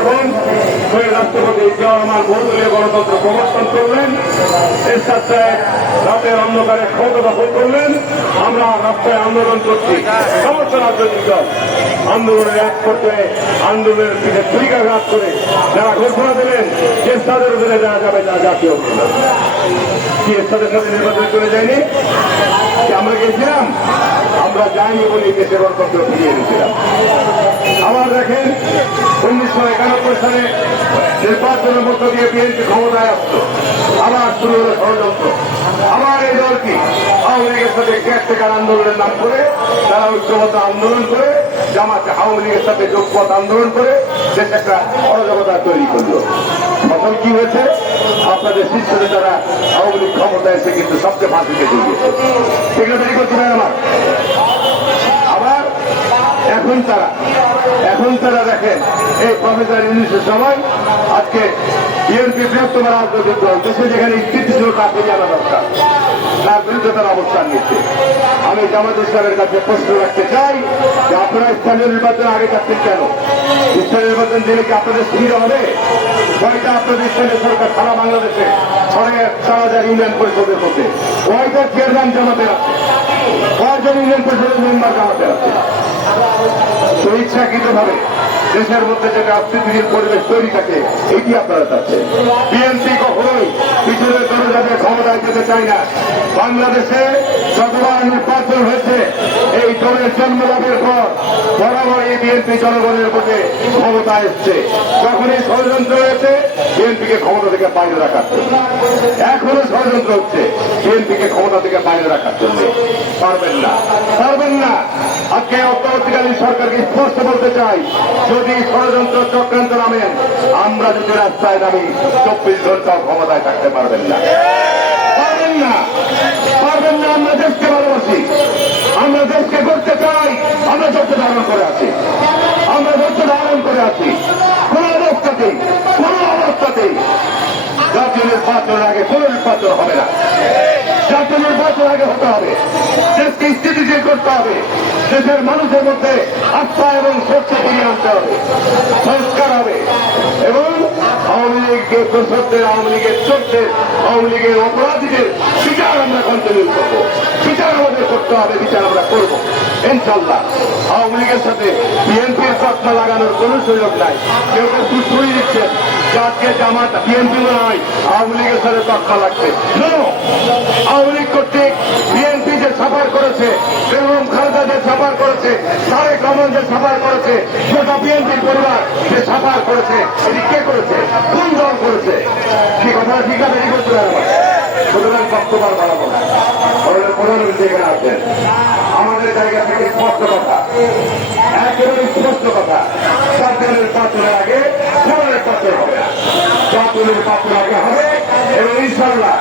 যখন রাষ্ট্রপতি জিয়া রহমান বহুদলীয় গণতন্ত্র প্রবর্তন করলেন, এরশাদ সাহেব রাতের অন্ধকারে ক্ষমতা দখল করলেন, আমরা রাস্তায় আন্দোলন করছি। সমস্ত রাজনৈতিক দল আন্দোলনের এক পর্যায়ে আন্দোলনের পিঠে ছুরিকাঘাত করে যারা ঘোষণা দিলেন যে এরশাদের উপরে যারা যাবে তারা জাতীয় কি এরশাদের সাথে নির্বাচন করে যায়নি? আমরা গেছিলাম, আমরা যাইনি বলে দেশের গণতন্ত্র ফিরিয়ে দিয়েছিলাম। আবার দেখেন 1991 সালে নির্বাচনের মধ্য দিয়ে বিএনপি ক্ষমতায় আসতো, আবার শুরু হলো ষড়যন্ত্র। আবার এই দল কি আওয়ামী লীগের সাথে কেয়ারটেকার আন্দোলনের নাম করে তারা ঐক্যবদ্ধ আন্দোলন করে জামাতে আওয়ামী লীগের সাথে যোগপথ আন্দোলন করে দেশে একটা অরাজকতা তৈরি করলো। ফসল কি হয়েছে? আপনাদের শীর্ষ নেতারা আওয়ামী লীগ ক্ষমতায় এসে কিন্তু সবচেয়ে ফাঁসিতে ঢুকিয়েছে। সেগুলো তৈরি করতে পারে আমার। আবার এখন তারা দেখেন এই প্রফেসর ইউনূসের সময় আজকে বিএনপি বৃহত্তম রাজনৈতিক দল, দেশে যেখানে স্থিতিশীলতা ফিরিয়ে আনা দরকার তার বিরুদ্ধে তারা অবস্থান নিচ্ছে। আমি জামাত ইসলামের কাছে প্রশ্ন রাখতে চাই যে আপনারা স্থানীয় নির্বাচন আগে যাচ্ছেন কেন? স্থানীয় নির্বাচন দিলে কি আপনাদের সুবিধা হবে? কয়টা আপনাদের স্থানীয় সরকার সারা বাংলাদেশে 4,000 ইউনিয়ন পরিষদের মধ্যে কয়টা চেয়ারম্যান জামাতের আছে? কয়জন ইউনিয়ন পরিষদের মেম্বার জামাতের আছে? তো ইচ্ছাকৃত ভাবে দেশের মধ্যে যেটা অস্থিতিশীল পরিবেশ তৈরি থাকে এটি আপনারা চাচ্ছেন। বিএনপি কখনোই পিছনের দরজাতে ক্ষমতায় যেতে চায় না। বাংলাদেশে যতবার নির্বাচন হয়েছে এই দলের জন্মলাভের পর বরাবর এই বিএনপি জনগণের মধ্যে ক্ষমতা এসছে। যখনই ষড়যন্ত্র হয়েছে বিএনপিকে ক্ষমতা থেকে বাইরে রাখার জন্য, এখনো ষড়যন্ত্র হচ্ছে বিএনপিকে ক্ষমতা থেকে বাইরে রাখার জন্য। পারবেন না। আজকে অন্তর্বর্তীকালীন সরকারকে স্পষ্ট বলতে চাই, যদি ষড়যন্ত্র চক্রান্ত নামেন, আমরা যদি রাস্তায় নামি 24 ঘন্টাও ক্ষমতায় থাকতে পারবেন না। আমরা দেশকে ভালোবাসি, আমরা দেশকে করতে চাই, আমরা ধৈর্য ধারণ করে আছি। কোন অবস্থাতেই জাতীয় নির্বাচনের আগে কোন নির্বাচন হবে না। জাতীয় নির্বাচন আগে হতে হবে, দেশকে স্থিতিশীল করতে হবে, দেশের মানুষের মধ্যে আস্থা এবং শক্তি ফিরিয়ে আনতে হবে, সংস্কার হবে এবং আওয়ামী লীগের দোষরদের, আওয়ামী লীগের চোরদের, আওয়ামী লীগের অপরাধীদের বিচার আমরা কন্টিনিউ করবো। বিচার আমাদের করতে হবে, বিচার আমরা করবো ইনশাল্লাহ। আওয়ামী লীগের সাথে বিএনপির তকমা লাগানোর কোন সুযোগ নাই। কেউ দুষ্করি দিচ্ছেন যে আজকে জামাত বিএনপি নয় আওয়ামী লীগের সাথে তকমা লাগছে। আওয়ামী লীগ কর্তৃক বিএনপি যে সাফার করেছে, বেগম খালেদা যে সাফার করেছে, তারেক রহমান যে সাফার করেছে, গোটা বিএনপির পরিবার যে সাফার করেছে, এটি কে করেছে? কোন দল করেছে? কি কথা ঠিক আছে? এটি করতে পারবো সুতরাং বক্তব্য বাড়াবো না। প্রধানমন্ত্রী এখানে আছেন, আমাদের জায়গা থেকে স্পষ্ট কথা, একেবারে স্পষ্ট কথা, জাতীয় নির্বাচনের আগে কোন নির্বাচন হবে না। জাতীয় নির্বাচন আগে হবে এবং ইনশাল্লাহ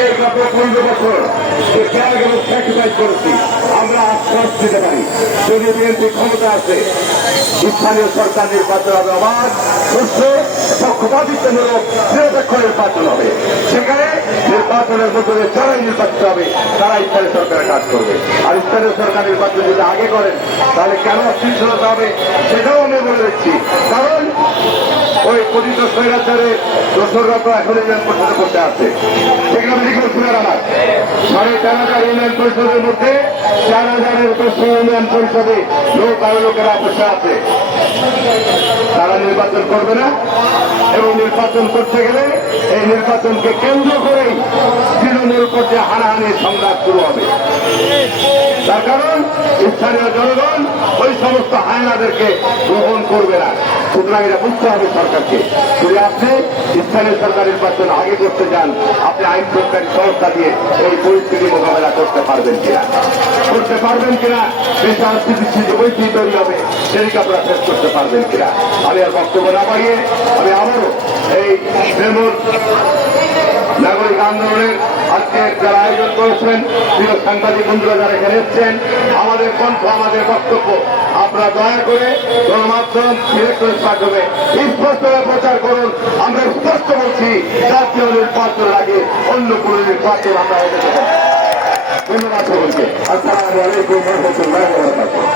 এই গত 15 বছর যে ত্যাগ এবং স্যাক্রিফাইস করেছি আমরা আশ্বাস দিতে পারি, যদি বিএনপি ক্ষমতা আছে স্থানীয় সরকার নির্বাচন হবে অবাধ, সুস্থ, পক্ষপাতিত্বমূলক, নিরপেক্ষ নির্বাচন হবে। সেখানে নির্বাচনের মধ্যে যারাই নির্বাচিত হবে তারা স্থানীয় সরকারের কাজ করবে। আর স্থানীয় সরকার নির্বাচন যদি আগে করেন তাহলে কেন অস্থিতিশীলতা হবে সেটাও আমি বলে দিচ্ছি। কারণ ওই পতিত স্বৈরাচারের দোসররা তো এখন ইউনিয়ন পরিষদে বসে আছে। সেগুলো মেডিকেল শুনে আমার 13,500 ইউনিয়ন পরিষদের মধ্যে 4,000-এর বেশি ইউনিয়ন পরিষদে লোকেরা বসে আছে। তারা নির্বাচন করবে না এবং নির্বাচন করতে গেলে এই নির্বাচনকে কেন্দ্র করেই তৃণমূল পর্যায়ে হানাহানি সংঘাত শুরু হবে। তার কারণ স্থানীয় জনগণ ওই সমস্ত হায়নাদেরকে গ্রহণ করবে না। সুতরাং এটা বুঝতে হবে সরকারকে। যদি আপনি স্থানীয় সরকার নির্বাচন আগে করতে চান, আপনি আইন সরকারি সংস্থা দিয়ে এই পরিস্থিতি মোকাবেলা করতে পারবেন কিনা দেশে অস্থিতিশীল যে পরিস্থিতি তৈরি হবে সেদিকে আপনারা শেষ করতে পারবেন কিনা। আমি আর বক্তব্য না বাড়িয়ে আমি আবারও এই নাগরিক আন্দোলনের আজকে যারা আয়োজন করেছেন, প্রিয় সাংবাদিক বন্ধুরা যারা এখানে এসছেন, আমাদের কণ্ঠ, আমাদের বক্তব্য আপনারা দয়া করে গণমাধ্যম ইলেকট্রনিক মাধ্যমে স্পষ্টভাবে প্রচার করুন। আমরা স্পষ্ট বলছি, জাতীয় নির্বাচনের আগে অন্য কোন নির্বাচন আমরা হতে দেব না। ধন্যবাদ সকলকে। আসসালামু আলাইকুম ওয়া রাহমাতুল্লাহি ওয়া বারাকাতুহু।